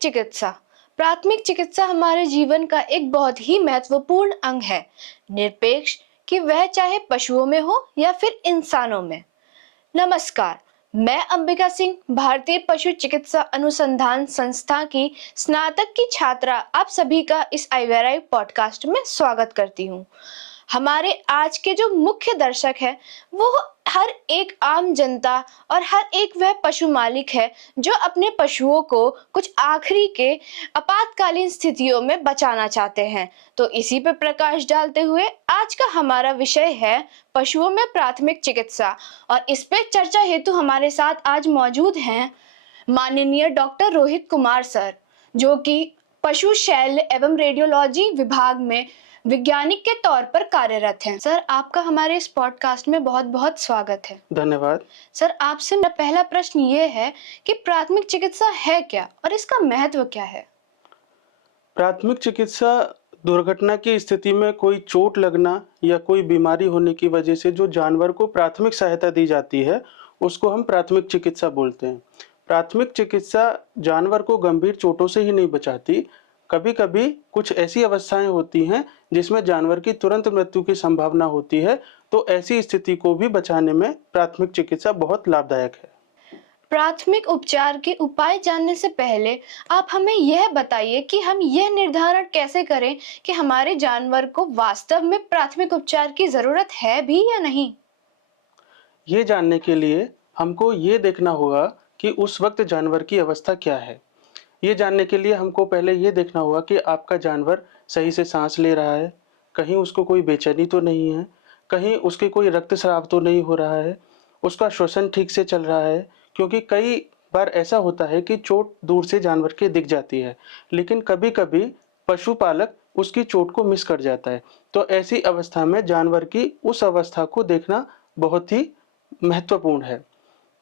चिकित्सा प्राथमिक चिकित्सा हमारे जीवन का एक बहुत ही महत्वपूर्ण अंग है, निरपेक्ष कि वह चाहे पशुओं में हो या फिर इंसानों में। नमस्कार, मैं अंबिका सिंह भारतीय पशु चिकित्सा अनुसंधान संस्था की स्नातक की छात्रा आप सभी का इस आईवीआरआई पॉडकास्ट में स्वागत करती हूँ। हमारे आज के जो मुख्य दर्शक है वो हर एक आम जनता और हर एक वह पशु मालिक है जो अपने पशुओं को कुछ आखिरी के आपातकालीन स्थितियों में बचाना चाहते हैं। तो इसी पे प्रकाश डालते हुए आज का हमारा विषय है पशुओं में प्राथमिक चिकित्सा, और इस पे चर्चा हेतु हमारे साथ आज मौजूद हैं माननीय डॉक्टर रोहित कुमार सर, जो कि पशु शल्य एवं रेडियोलॉजी विभाग में वैज्ञानिक के तौर पर कार्यरत हैं। सर, आपका हमारे इस पॉडकास्ट में बहुत बहुत स्वागत है। धन्यवाद। सर, आपसे मेरा पहला प्रश्न ये है कि प्राथमिक चिकित्सा है क्या और इसका महत्व क्या है? प्राथमिक चिकित्सा दुर्घटना की स्थिति में कोई चोट लगना या कोई बीमारी होने की वजह से जो जानवर को प्राथमिक सहायता दी जाती है, उसको हम प्राथमिक चिकित्सा बोलते हैं। प्राथमिक चिकित्सा जानवर को गंभीर चोटों से ही नहीं बचाती। कभी-कभी कुछ ऐसी अवस्थाएं होती हैं जिसमें जानवर की तुरंत मृत्यु की संभावना होती है, तो ऐसी स्थिति को भी बचाने में प्राथमिक चिकित्सा बहुत लाभदायक है। प्राथमिक उपचार के उपाय जानने से पहले आप हमें यह बताइए कि हम यह निर्धारण कैसे करें कि हमारे जानवर को वास्तव में प्राथमिक उपचार की जरूरत है भी या नहीं? ये जानने के लिए हमको ये देखना होगा कि उस वक्त जानवर की अवस्था क्या है। ये जानने के लिए हमको पहले ये देखना होगा कि आपका जानवर सही से सांस ले रहा है, कहीं उसको कोई बेचैनी तो नहीं है, कहीं उसके कोई रक्तस्राव तो नहीं हो रहा है, उसका श्वसन ठीक से चल रहा है। क्योंकि कई बार ऐसा होता है कि चोट दूर से जानवर के दिख जाती है, लेकिन कभी-कभी पशुपालक उसकी चोट को मिस कर जाता है। तो ऐसी अवस्था में जानवर की उस अवस्था को देखना बहुत ही महत्वपूर्ण है।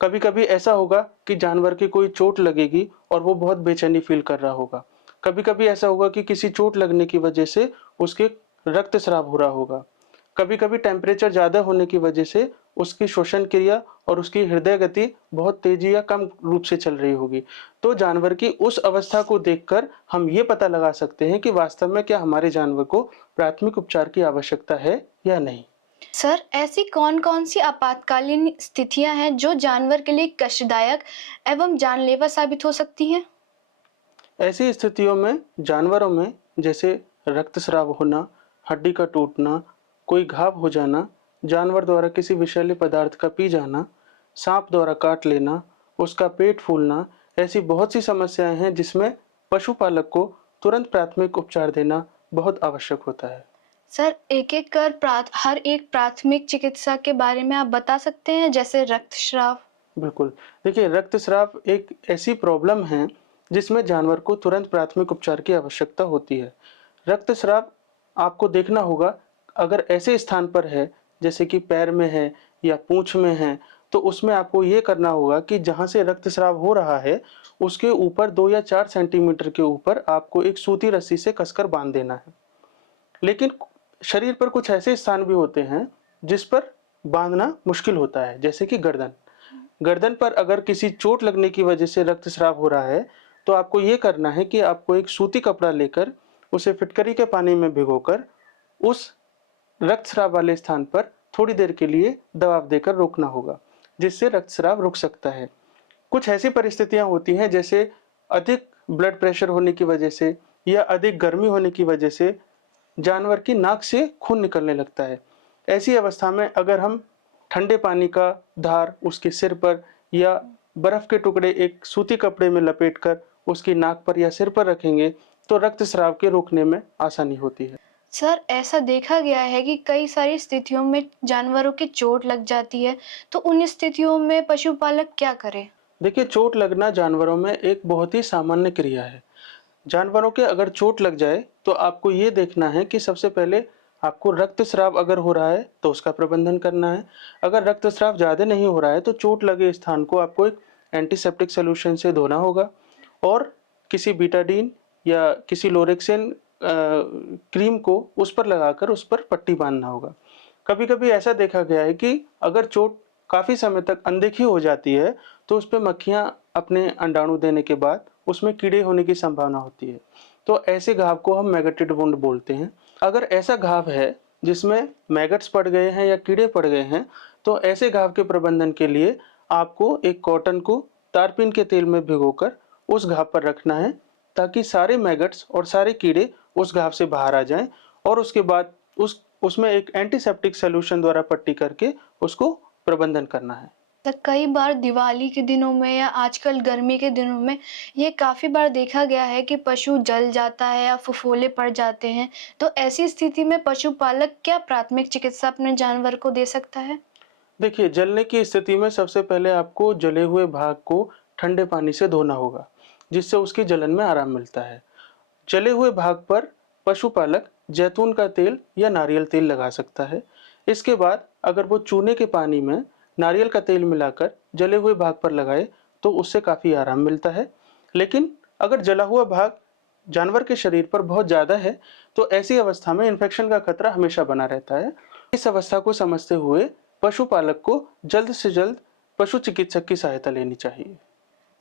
कभी-कभी ऐसा होगा कि जानवर की कोई चोट लगेगी और वो बहुत बेचैनी फ़ील कर रहा होगा। कभी-कभी ऐसा होगा कि किसी चोट लगने की वजह से उसके रक्तस्राव हो रहा होगा। कभी-कभी टेम्परेचर ज़्यादा होने की वजह से उसकी श्वसन क्रिया और उसकी हृदय गति बहुत तेज़ी या कम रूप से चल रही होगी। तो जानवर की उस अवस्था को देखकर हम ये पता लगा सकते हैं कि वास्तव में क्या हमारे जानवर को प्राथमिक उपचार की आवश्यकता है या नहीं। सर, ऐसी कौन-कौन सी आपातकालीन स्थितियां हैं जो जानवर के लिए कष्टदायक एवं जानलेवा साबित हो सकती हैं? ऐसी स्थितियों में जानवरों में जैसे रक्तस्राव होना, हड्डी का टूटना, कोई घाव हो जाना, जानवर द्वारा किसी विषैले पदार्थ का पी जाना, सांप द्वारा काट लेना, उसका पेट फूलना, ऐसी बहुत सी समस्याएं हैं जिसमें पशुपालक को तुरंत प्राथमिक उपचार देना बहुत आवश्यक होता है। सर, एक-एक कर हर एक प्राथमिक चिकित्सा के बारे में आप बता सकते हैं, जैसे रक्तस्राव? बिल्कुल। देखिए, रक्तस्राव एक ऐसी प्रॉब्लम है जिसमें जानवर को तुरंत प्राथमिक उपचार की आवश्यकता होती है। रक्तस्राव आपको देखना होगा, अगर ऐसे स्थान पर है जैसे कि पैर में है या पूँछ में है, तो उसमें आपको ये करना होगा कि जहाँ से रक्तस्राव हो रहा है उसके ऊपर 2 या 4 सेंटीमीटर के ऊपर आपको एक सूती रस्सी से कसकर बाँध देना है। लेकिन शरीर पर कुछ ऐसे स्थान भी होते हैं जिस पर बाँधना मुश्किल होता है, जैसे कि गर्दन। गर्दन पर अगर किसी चोट लगने की वजह से रक्तस्राव हो रहा है, तो आपको ये करना है कि आपको एक सूती कपड़ा लेकर उसे फिटकरी के पानी में भिगोकर उस रक्तस्राव वाले स्थान पर थोड़ी देर के लिए दबाव देकर रोकना होगा, जिससे रक्तस्राव रुक सकता है। कुछ ऐसी परिस्थितियां होती हैं जैसे अधिक ब्लड प्रेशर होने की वजह से या अधिक गर्मी होने की वजह से जानवर की नाक से खून निकलने लगता है। ऐसी अवस्था में अगर हम ठंडे पानी का धार उसके सिर पर या बर्फ के टुकड़े एक सूती कपड़े में लपेटकर उसकी नाक पर या सिर पर रखेंगे, तो रक्तस्राव के रोकने में आसानी होती है। सर, ऐसा देखा गया है कि कई सारी स्थितियों में जानवरों की चोट लग जाती है, तो उन स्थितियों में पशुपालक क्या करे? देखिए, चोट लगना जानवरों में एक बहुत ही सामान्य क्रिया है। जानवरों के अगर चोट लग जाए तो आपको ये देखना है कि सबसे पहले आपको रक्तस्राव अगर हो रहा है तो उसका प्रबंधन करना है। अगर रक्तस्राव ज़्यादा नहीं हो रहा है तो चोट लगे स्थान को आपको एक एंटीसेप्टिक सॉल्यूशन से धोना होगा और किसी बीटाडीन या किसी लोरेक्सिन क्रीम को उस पर लगाकर उस पर पट्टी बांधना होगा। कभी-कभी ऐसा देखा गया है कि अगर चोट काफ़ी समय तक अनदेखी हो जाती है तो उस पे मक्खियाँ अपने अंडाणु देने के बाद उसमें कीड़े होने की संभावना होती है। तो ऐसे घाव को हम मैगेटेड वुंड बोलते हैं। अगर ऐसा घाव है जिसमें मैगट्स पड़ गए हैं या कीड़े पड़ गए हैं, तो ऐसे घाव के प्रबंधन के लिए आपको एक कॉटन को तारपीन के तेल में भिगोकर उस घाव पर रखना है, ताकि सारे मैगट्स और सारे कीड़े उस घाव से बाहर आ जाएं, और उसके बाद उसमें एक एंटीसेप्टिक सॉल्यूशन द्वारा पट्टी करके उसको प्रबंधन करना है। तो कई बार दिवाली के दिनों में या आजकल गर्मी के दिनों में ये काफ़ी बार देखा गया है कि पशु जल जाता है या फफोले पड़ जाते हैं। तो ऐसी स्थिति में पशुपालक क्या प्राथमिक चिकित्सा अपने जानवर को दे सकता है? देखिए, जलने की स्थिति में सबसे पहले आपको जले हुए भाग को ठंडे पानी से धोना होगा, जिससे उसकी जलन में आराम मिलता है। जले हुए भाग पर पशुपालक जैतून का तेल या नारियल तेल लगा सकता है। इसके बाद अगर वो चूने के पानी में नारियल का तेल मिलाकर जले हुए भाग पर लगाए, तो उससे काफ़ी आराम मिलता है। लेकिन अगर जला हुआ भाग जानवर के शरीर पर बहुत ज़्यादा है, तो ऐसी अवस्था में इन्फेक्शन का खतरा हमेशा बना रहता है। इस अवस्था को समझते हुए पशुपालक को जल्द से जल्द पशु चिकित्सक की सहायता लेनी चाहिए।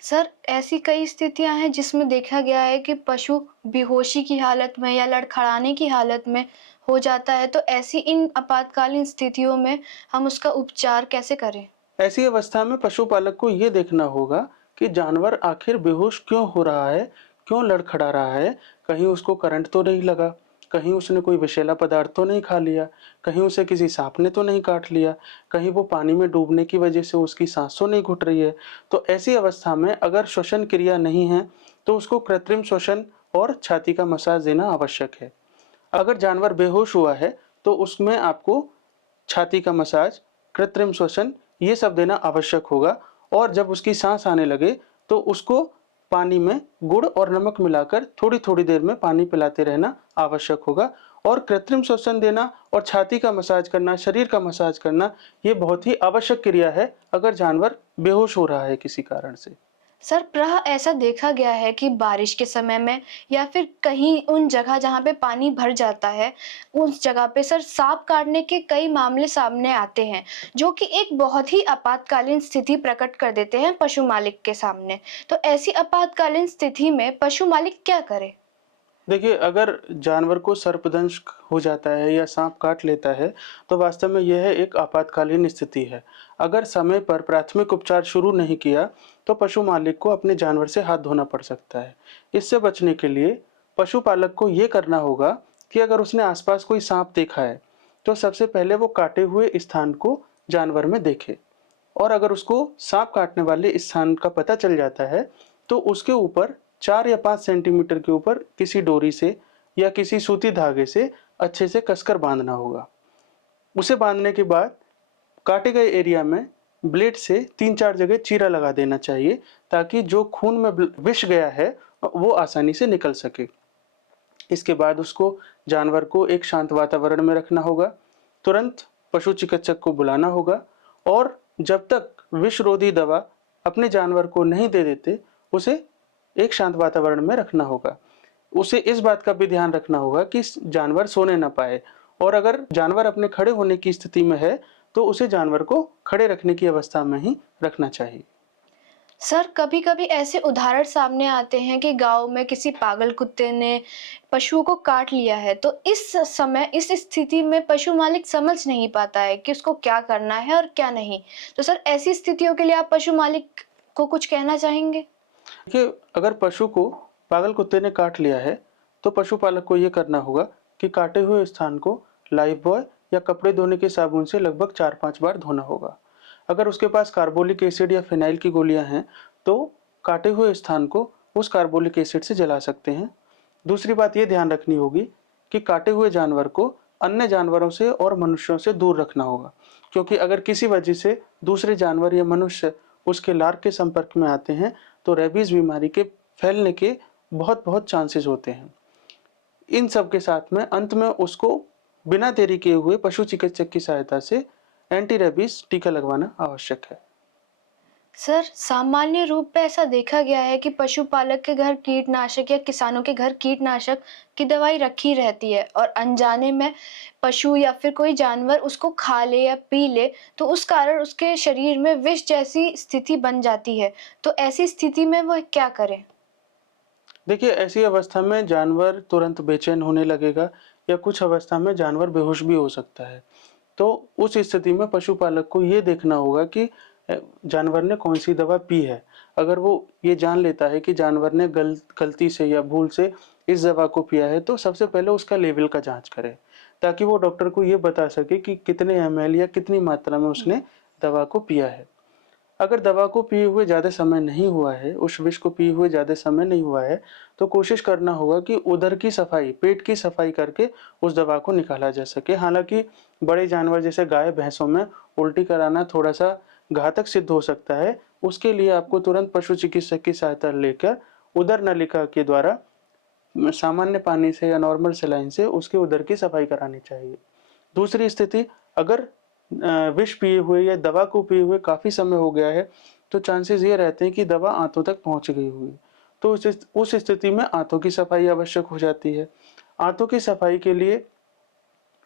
सर, ऐसी कई स्थितियां हैं जिसमें देखा गया है कि पशु बेहोशी की हालत में या लड़खड़ाने की हालत में हो जाता है। तो ऐसी इन आपातकालीन स्थितियों में हम उसका उपचार कैसे करें? ऐसी अवस्था में पशुपालक को ये देखना होगा कि जानवर आखिर बेहोश क्यों हो रहा है, क्यों लड़खड़ा रहा है। कहीं उसको करंट तो नहीं लगा, कहीं उसने कोई विषैला पदार्थ तो नहीं खा लिया, कहीं उसे किसी सांप ने तो नहीं काट लिया, कहीं वो पानी में डूबने की वजह से उसकी सांस तो नहीं घुट रही है। तो ऐसी अवस्था में अगर श्वसन क्रिया नहीं है, तो उसको कृत्रिम श्वसन और छाती का मसाज देना आवश्यक है। अगर जानवर बेहोश हुआ है, तो उसमें आपको छाती का मसाज, कृत्रिम श्वसन, ये सब देना आवश्यक होगा। और जब उसकी सांस आने लगे, तो उसको पानी में गुड़ और नमक मिलाकर थोड़ी-थोड़ी देर में पानी पिलाते रहना आवश्यक होगा। और कृत्रिम श्वसन देना और छाती का मसाज करना, शरीर का मसाज करना, ये बहुत ही आवश्यक क्रिया है अगर जानवर बेहोश हो रहा है किसी कारण से। सर, प्राय ऐसा देखा गया है कि बारिश के समय में या फिर कहीं उन जगह जहाँ पे पानी भर जाता है, उस जगह पे सर सांप काटने के कई मामले सामने आते हैं, जो कि एक बहुत ही आपातकालीन स्थिति प्रकट कर देते हैं पशु मालिक के सामने। तो ऐसी आपातकालीन स्थिति में पशु मालिक क्या करे? देखिए, अगर जानवर को सर्पदंश हो जाता है या सांप काट लेता है, तो वास्तव में यह एक आपातकालीन स्थिति है। अगर समय पर प्राथमिक उपचार शुरू नहीं किया, तो पशु मालिक को अपने जानवर से हाथ धोना पड़ सकता है। इससे बचने के लिए पशुपालक को ये करना होगा कि अगर उसने आसपास कोई सांप देखा है, तो सबसे पहले वो काटे हुए स्थान को जानवर में देखे। और अगर उसको सांप काटने वाले स्थान का पता चल जाता है, तो उसके ऊपर 4 या 5 सेंटीमीटर के ऊपर किसी डोरी से या किसी सूती धागे से अच्छे से कसकर बांधना होगा। उसे बांधने के बाद काटे गए एरिया में ब्लेड से 3-4 जगह चीरा लगा देना चाहिए, ताकि जो खून में विष गया है वो आसानी से निकल सके। इसके बाद उसको जानवर को एक शांत वातावरण में रखना होगा, तुरंत पशु चिकित्सक को बुलाना होगा, और जब तक विषरोधी दवा अपने जानवर को नहीं दे देते, उसे एक शांत वातावरण में रखना होगा। उसे इस बात का भी ध्यान रखना होगा कि जानवर सोने ना पाए, और अगर जानवर अपने खड़े होने की स्थिति में है, तो उसे जानवर को खड़े रखने की अवस्था में ही रखना चाहिए। सर, कभी-कभी ऐसे उदाहरण सामने आते हैं कि गाँव में किसी पागल कुत्ते ने पशुओं को काट लिया है। तो इस समय इस स्थिति में पशु मालिक समझ नहीं पाता है कि उसको क्या करना है और क्या नहीं। तो सर, ऐसी स्थितियों के लिए आप पशु मालिक को कुछ कहना चाहेंगे? देखिए, अगर पशु को पागल कुत्ते ने काट लिया है, तो पशुपालक को ये करना होगा कि काटे हुए स्थान को लाइफ बॉय या कपड़े धोने के साबुन से लगभग 4-5 बार धोना होगा। अगर उसके पास कार्बोलिक एसिड या फिनाइल की गोलियां हैं, तो काटे हुए स्थान को उस कार्बोलिक एसिड से जला सकते हैं। दूसरी बात ये ध्यान रखनी होगी कि काटे हुए जानवर को अन्य जानवरों से और मनुष्यों से दूर रखना होगा, क्योंकि अगर किसी वजह से दूसरे जानवर या मनुष्य उसके लार के संपर्क में आते हैं, तो रेबीज बीमारी के फैलने के बहुत बहुत चांसेस होते हैं। इन सब के साथ में अंत में उसको बिना देरी किए हुए पशु चिकित्सक की सहायता से एंटी रेबीज टीका लगवाना आवश्यक है। सर, सामान्य रूप पे ऐसा देखा गया है कि पशुपालक के घर कीटनाशक या किसानों के घर कीटनाशक की दवाई रखी रहती है और अनजाने में पशु या फिर कोई जानवर उसको खा ले या पी ले, तो उस कारण उसके शरीर में विष जैसी स्थिति बन जाती है। तो ऐसी स्थिति में वह क्या करे? देखिए, ऐसी अवस्था में जानवर तुरंत बेचैन होने लगेगा या कुछ अवस्था में जानवर बेहोश भी हो सकता है। तो उस स्थिति में पशुपालक को ये देखना होगा कि जानवर ने कौन-सी दवा पी है। अगर वो ये जान लेता है कि जानवर ने गलती से या भूल से इस दवा को पिया है, तो सबसे पहले उसका लेवल का जाँच करें, ताकि वो डॉक्टर को ये बता सके कि कितने एमएल या कितनी मात्रा में उसने दवा को पिया है। अगर दवा को पिए हुए ज़्यादा समय नहीं हुआ है, उस विष को पिए हुए ज़्यादा समय नहीं हुआ है, तो कोशिश करना होगा कि उदर की सफाई, पेट की सफाई करके उस दवा को निकाला जा सके। हालाँकि बड़े जानवर जैसे गाय, भैंसों में उल्टी कराना थोड़ा-सा घातक सिद्ध हो सकता है। उसके लिए आपको तुरंत पशु चिकित्सक की सहायता लेकर उदर नलिका के द्वारा सामान्य पानी से या नॉर्मल सलाइन से उसके उदर की सफाई करानी चाहिए। दूसरी स्थिति, अगर विष पिए हुए या दवा को पिए हुए काफ़ी समय हो गया है, तो चांसेस ये रहते हैं कि दवा आंतों तक पहुँच गई होगी। तो उस स्थिति में आंतों की सफाई आवश्यक हो जाती है। आंतों की सफाई के लिए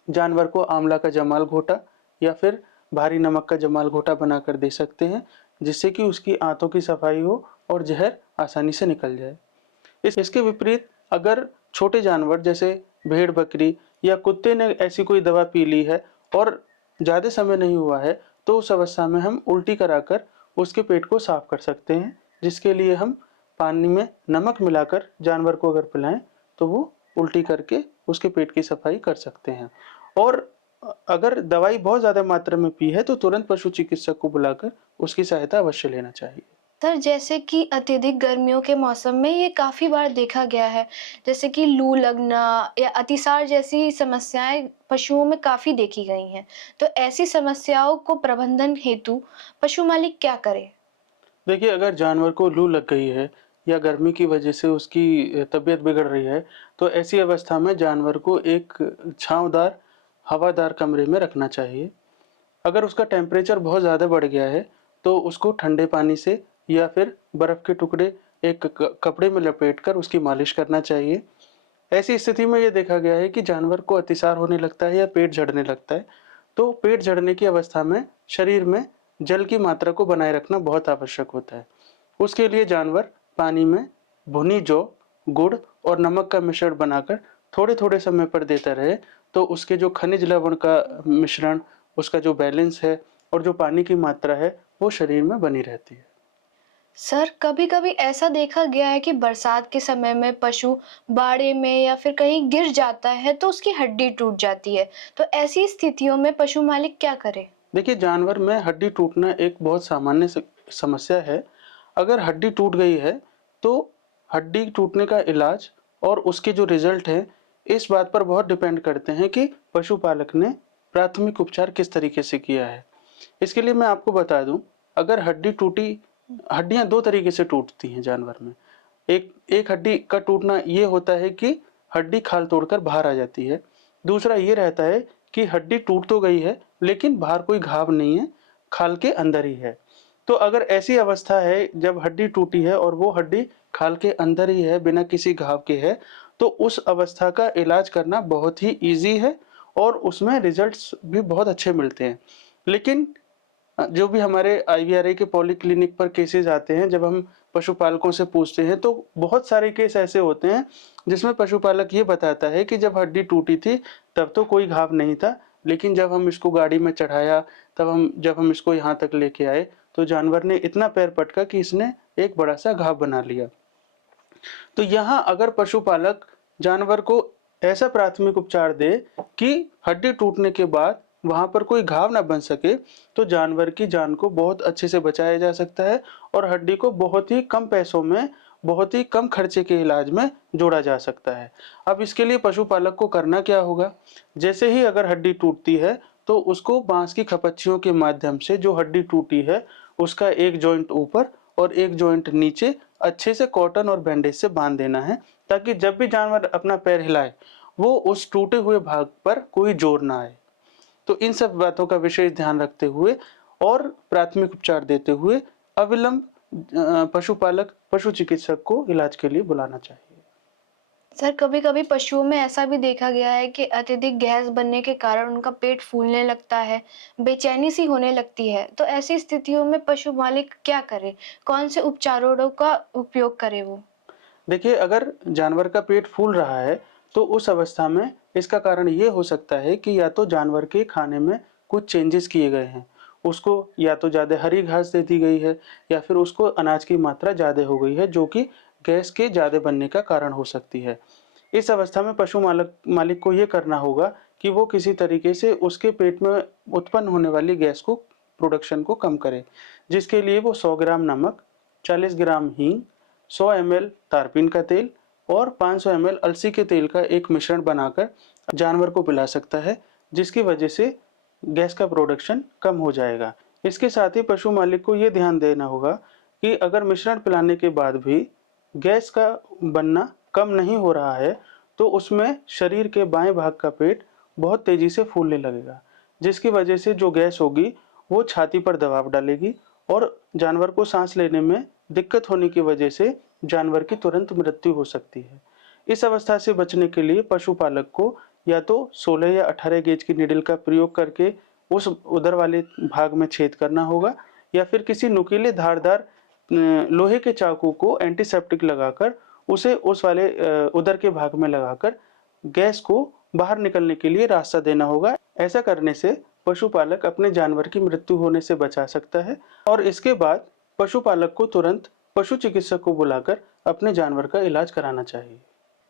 जानवर को आंवला का जमाल घोटा या फिर भारी नमक का जमाल घोटा बनाकर दे सकते हैं, जिससे कि उसकी आंतों की सफाई हो और ज़हर आसानी से निकल जाए। इसके विपरीत अगर छोटे जानवर जैसे भेड़-बकरी या कुत्ते ने ऐसी कोई दवा पी ली है और ज़्यादा समय नहीं हुआ है, तो उस अवस्था में हम उल्टी कराकर उसके पेट को साफ कर सकते हैं, जिसके लिए हम पानी में नमक मिलाकर जानवर को अगर पिलाएँ, तो वो उल्टी करके उसके पेट की सफाई कर सकते हैं। और अगर दवाई बहुत ज़्यादा मात्रा में पी है, तो तुरंत पशु चिकित्सक को बुलाकर उसकी सहायता अवश्य लेना चाहिए। सर, जैसे कि अत्यधिक गर्मियों के मौसम में ये काफ़ी बार देखा गया है, जैसे कि लू लगना या अतिसार जैसी समस्याएँ पशुओं में काफ़ी देखी गई हैं। तो ऐसी समस्याओं को प्रबंधन हेतु पशु मालिक क्या करे? देखिए, अगर जानवर को लू लग गई है या गर्मी की वजह से उसकी तबीयत बिगड़ रही है, तो ऐसी अवस्था में जानवर को एक छाँवदार, हवादार कमरे में रखना चाहिए। अगर उसका टेम्परेचर बहुत ज़्यादा बढ़ गया है, तो उसको ठंडे पानी से या फिर बर्फ़ के टुकड़े एक क कपड़े में लपेटकर उसकी मालिश करना चाहिए। ऐसी स्थिति में ये देखा गया है कि जानवर को अतिसार होने लगता है या पेट झड़ने लगता है, तो पेट झड़ने की अवस्था में शरीर में जल की मात्रा को बनाए रखना बहुत आवश्यक होता है। उसके लिए जानवर पानी में भुनी जौ, गुड़ और नमक का मिश्रण बनाकर थोड़े-थोड़े समय पर देता रहे, तो उसके जो खनिज लवण का मिश्रण, उसका जो बैलेंस है और जो पानी की मात्रा है, वो शरीर में बनी रहती है। सर, कभी-कभी ऐसा देखा गया है कि बरसात के समय में पशु बाड़े में या फिर कहीं गिर जाता है तो उसकी हड्डी टूट जाती है। तो ऐसी स्थितियों में पशु मालिक क्या करे? देखिए, जानवर में हड्डी टूटना एक बहुत सामान्य समस्या है। अगर हड्डी टूट गई है, तो हड्डी टूटने का इलाज और उसके जो रिज़ल्ट हैं, इस बात पर बहुत डिपेंड करते हैं कि पशुपालक ने प्राथमिक उपचार किस तरीके से किया है। इसके लिए मैं आपको बता दूँ, अगर हड्डी टूटी, हड्डियाँ 2 तरीके से टूटती हैं जानवर में। एक एक हड्डी का टूटना ये होता है कि हड्डी खाल तोड़कर बाहर आ जाती है। दूसरा ये रहता है कि हड्डी टूट तो गई है, लेकिन बाहर कोई घाव नहीं है, खाल के अंदर ही है। तो अगर ऐसी अवस्था है जब हड्डी टूटी है और वो हड्डी खाल के अंदर ही है, बिना किसी घाव के है, तो उस अवस्था का इलाज करना बहुत ही ईज़ी है और उसमें रिज़ल्ट्स भी बहुत अच्छे मिलते हैं। लेकिन जो भी हमारे आईवीआरए के पॉलीक्लिनिक पर केसेज़ आते हैं, जब हम पशुपालकों से पूछते हैं, तो बहुत सारे केस ऐसे होते हैं, जिसमें पशुपालक ये बताता है कि जब हड्डी टूटी थी, तब तो कोई घाव नहीं था, लेकिन जब हम इसको गाड़ी में चढ़ाया, जब हम इसको यहाँ तक लेके आए, तो जानवर ने इतना पैर पटका कि इसने एक बड़ा-सा घाव बना लिया। तो यहाँ अगर पशुपालक जानवर को ऐसा प्राथमिक उपचार दे कि हड्डी टूटने के बाद वहाँ पर कोई घाव ना बन सके, तो जानवर की जान को बहुत अच्छे से बचाया जा सकता है और हड्डी को बहुत ही कम पैसों में, बहुत ही कम खर्चे के इलाज में जोड़ा जा सकता है। अब इसके लिए पशुपालक को करना क्या होगा? जैसे ही अगर हड्डी टूटती है, तो उसको बाँस की खपच्चियों के माध्यम से जो हड्डी टूटी है, उसका एक जॉइंट ऊपर और एक जॉइंट नीचे अच्छे से कॉटन और बैंडेज से बाँध देना है, ताकि जब भी जानवर अपना पैर हिलाए, वो उस टूटे हुए भाग पर कोई ज़ोर ना आए। तो इन सब बातों का विशेष ध्यान रखते हुए और प्राथमिक उपचार देते हुए अविलंब पशुपालक पशु चिकित्सक को इलाज के लिए बुलाना चाहिए। सर, कभी-कभी पशुओं में ऐसा भी देखा गया है कि अत्यधिक गैस बनने के कारण उनका पेट फूलने लगता है, बेचैनी सी होने लगती है। तो ऐसी स्थितियों में पशु मालिक क्या करे? कौन से उपचारों का उपयोग करे वो? देखिए, अगर जानवर का पेट फूल रहा है, तो उस अवस्था में इसका कारण ये हो सकता है कि या तो जानवर के खाने में कुछ चेंजेस किए गए हैं। उसको या तो ज़्यादा हरी घास दे दी गई है या फिर उसको अनाज की मात्रा ज़्यादा हो गई है, जो कि गैस के ज़्यादा बनने का कारण हो सकती है। इस अवस्था में पशु मालक मालिक को ये करना होगा कि वो किसी तरीके से उसके पेट में उत्पन्न होने वाली गैस को प्रोडक्शन को कम करे, जिसके लिए वो 100 ग्राम नमक, 40 ग्राम हींग, 100 ml तारपीन का तेल और 500 ml अलसी के तेल का एक मिश्रण बनाकर जानवर को पिला सकता है, जिसकी वजह से गैस का प्रोडक्शन कम हो जाएगा। इसके साथ ही पशु मालिक को ये ध्यान देना होगा कि अगर मिश्रण पिलाने के बाद भी गैस का बनना कम नहीं हो रहा है, तो उसमें शरीर के बाएं भाग का पेट बहुत तेजी से फूलने लगेगा, जिसकी वजह से जो गैस होगी वो छाती पर दबाव डालेगी और जानवर को सांस लेने में दिक्कत होने की वजह से जानवर की तुरंत मृत्यु हो सकती है। इस अवस्था से बचने के लिए पशुपालक को या तो 16 या 18 गेज की निडल का प्रयोग करके उस उदर वाले भाग में छेद करना होगा या फिर किसी नुकीले धारदार लोहे के चाकू को एंटीसेप्टिक लगाकर उसे उस वाले उदर के भाग में लगाकर गैस को बाहर निकलने के लिए रास्ता देना होगा। ऐसा करने से पशुपालक अपने जानवर की मृत्यु होने से बचा सकता है और इसके बाद पशुपालक को तुरंत पशु चिकित्सक को बुलाकर अपने जानवर का इलाज कराना चाहिए।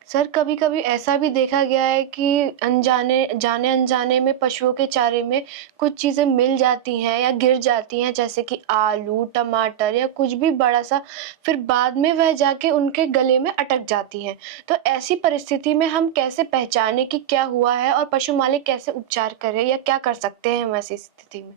सर, कभी-कभी ऐसा भी देखा गया है कि जाने-अनजाने में पशुओं के चारे में कुछ चीज़ें मिल जाती हैं या गिर जाती हैं, जैसे कि आलू, टमाटर या कुछ भी बड़ा-सा, फिर बाद में वह जाके उनके गले में अटक जाती हैं। तो ऐसी परिस्थिति में हम कैसे पहचानें कि क्या हुआ है और पशु मालिक कैसे उपचार करें या क्या कर सकते हैं हम ऐसी स्थिति में?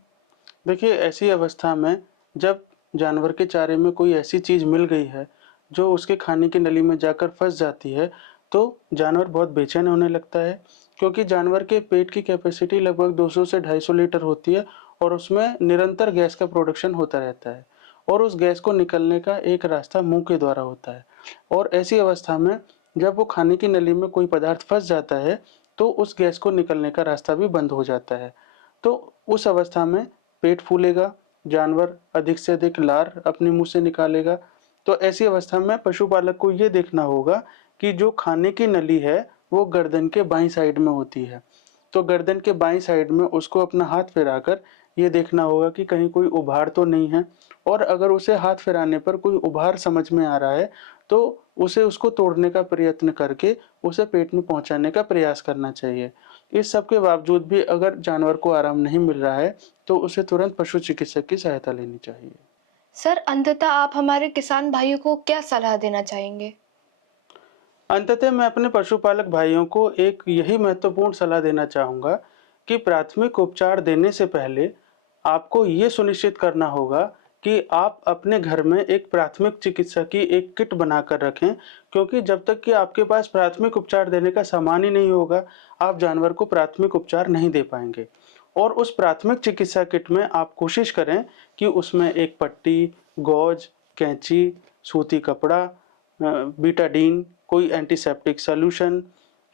देखिए, ऐसी अवस्था में जब जानवर के चारे में कोई ऐसी चीज़ मिल गई है, जो उसके खाने की नली में जाकर फँस जाती है, तो जानवर बहुत बेचैन होने लगता है, क्योंकि जानवर के पेट की कैपेसिटी लगभग 200 से 250 लीटर होती है और उसमें निरंतर गैस का प्रोडक्शन होता रहता है और उस गैस को निकलने का एक रास्ता मुँह के द्वारा होता है और ऐसी अवस्था में जब वो खाने की नली में कोई पदार्थ फँस जाता है, तो उस गैस को निकलने का रास्ता भी बंद हो जाता है। तो उस अवस्था में पेट फूलेगा, जानवर अधिक से अधिक लार अपने मुँह से निकालेगा। तो ऐसी अवस्था में पशुपालक को ये देखना होगा कि जो खाने की नली है, वो गर्दन के बाईं साइड में होती है। तो गर्दन के बाईं साइड में उसको अपना हाथ फिराकर ये देखना होगा कि कहीं कोई उभार तो नहीं है और अगर उसे हाथ फिराने पर कोई उभार समझ में आ रहा है, तो उसे उसको तोड़ने का प्रयत्न करके उसे पेट में पहुँचाने का प्रयास करना चाहिए। इस सब के बावजूद भी अगर जानवर को आराम नहीं मिल रहा है, तो उसे तुरंत पशु चिकित्सक की सहायता लेनी चाहिए। सर, अंततः आप हमारे किसान भाइयों को क्या सलाह देना चाहेंगे? अंततः मैं अपने पशुपालक भाइयों को एक यही महत्वपूर्ण सलाह देना चाहूँगा कि प्राथमिक उपचार देने से पहले आपको ये सुनिश्चित करना होगा कि आप अपने घर में एक प्राथमिक चिकित्सा की एक किट बनाकर रखें, क्योंकि जब तक कि आपके पास प्राथमिक उपचार देने का सामान ही नहीं होगा, आप जानवर को प्राथमिक उपचार नहीं दे पाएंगे। और उस प्राथमिक चिकित्सा किट में आप कोशिश करें कि उसमें एक पट्टी, गौज, कैंची, सूती कपड़ा, बीटाडीन, कोई एंटीसेप्टिक सॉल्यूशन,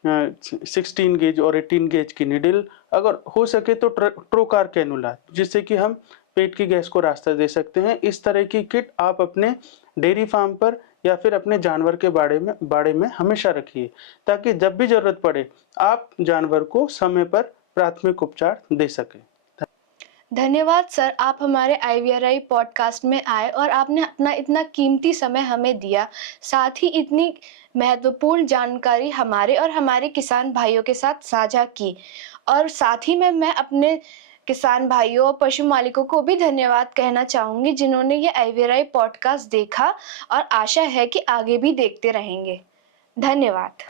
16 गेज और 18 गेज की निडल, अगर हो सके तो ट्रोकार कैनुला, जिससे कि हम पेट की गैस को रास्ता दे सकते हैं। इस तरह की किट आप अपने डेयरी फार्म पर या फिर अपने जानवर के बाड़े में हमेशा रखिए, ताकि जब भी ज़रूरत पड़े आप जानवर को समय पर प्राथमिक उपचार दे सकें। धन्यवाद सर, आप हमारे आईवीआरआई पॉडकास्ट में आए और आपने अपना इतना कीमती समय हमें दिया, साथ ही इतनी महत्वपूर्ण जानकारी हमारे और हमारे किसान भाइयों के साथ साझा की। और साथ ही में मैं अपने किसान भाइयों और पशु मालिकों को भी धन्यवाद कहना चाहूँगी, जिन्होंने ये आईवीआरआई पॉडकास्ट देखा और आशा है कि आगे भी देखते रहेंगे। धन्यवाद।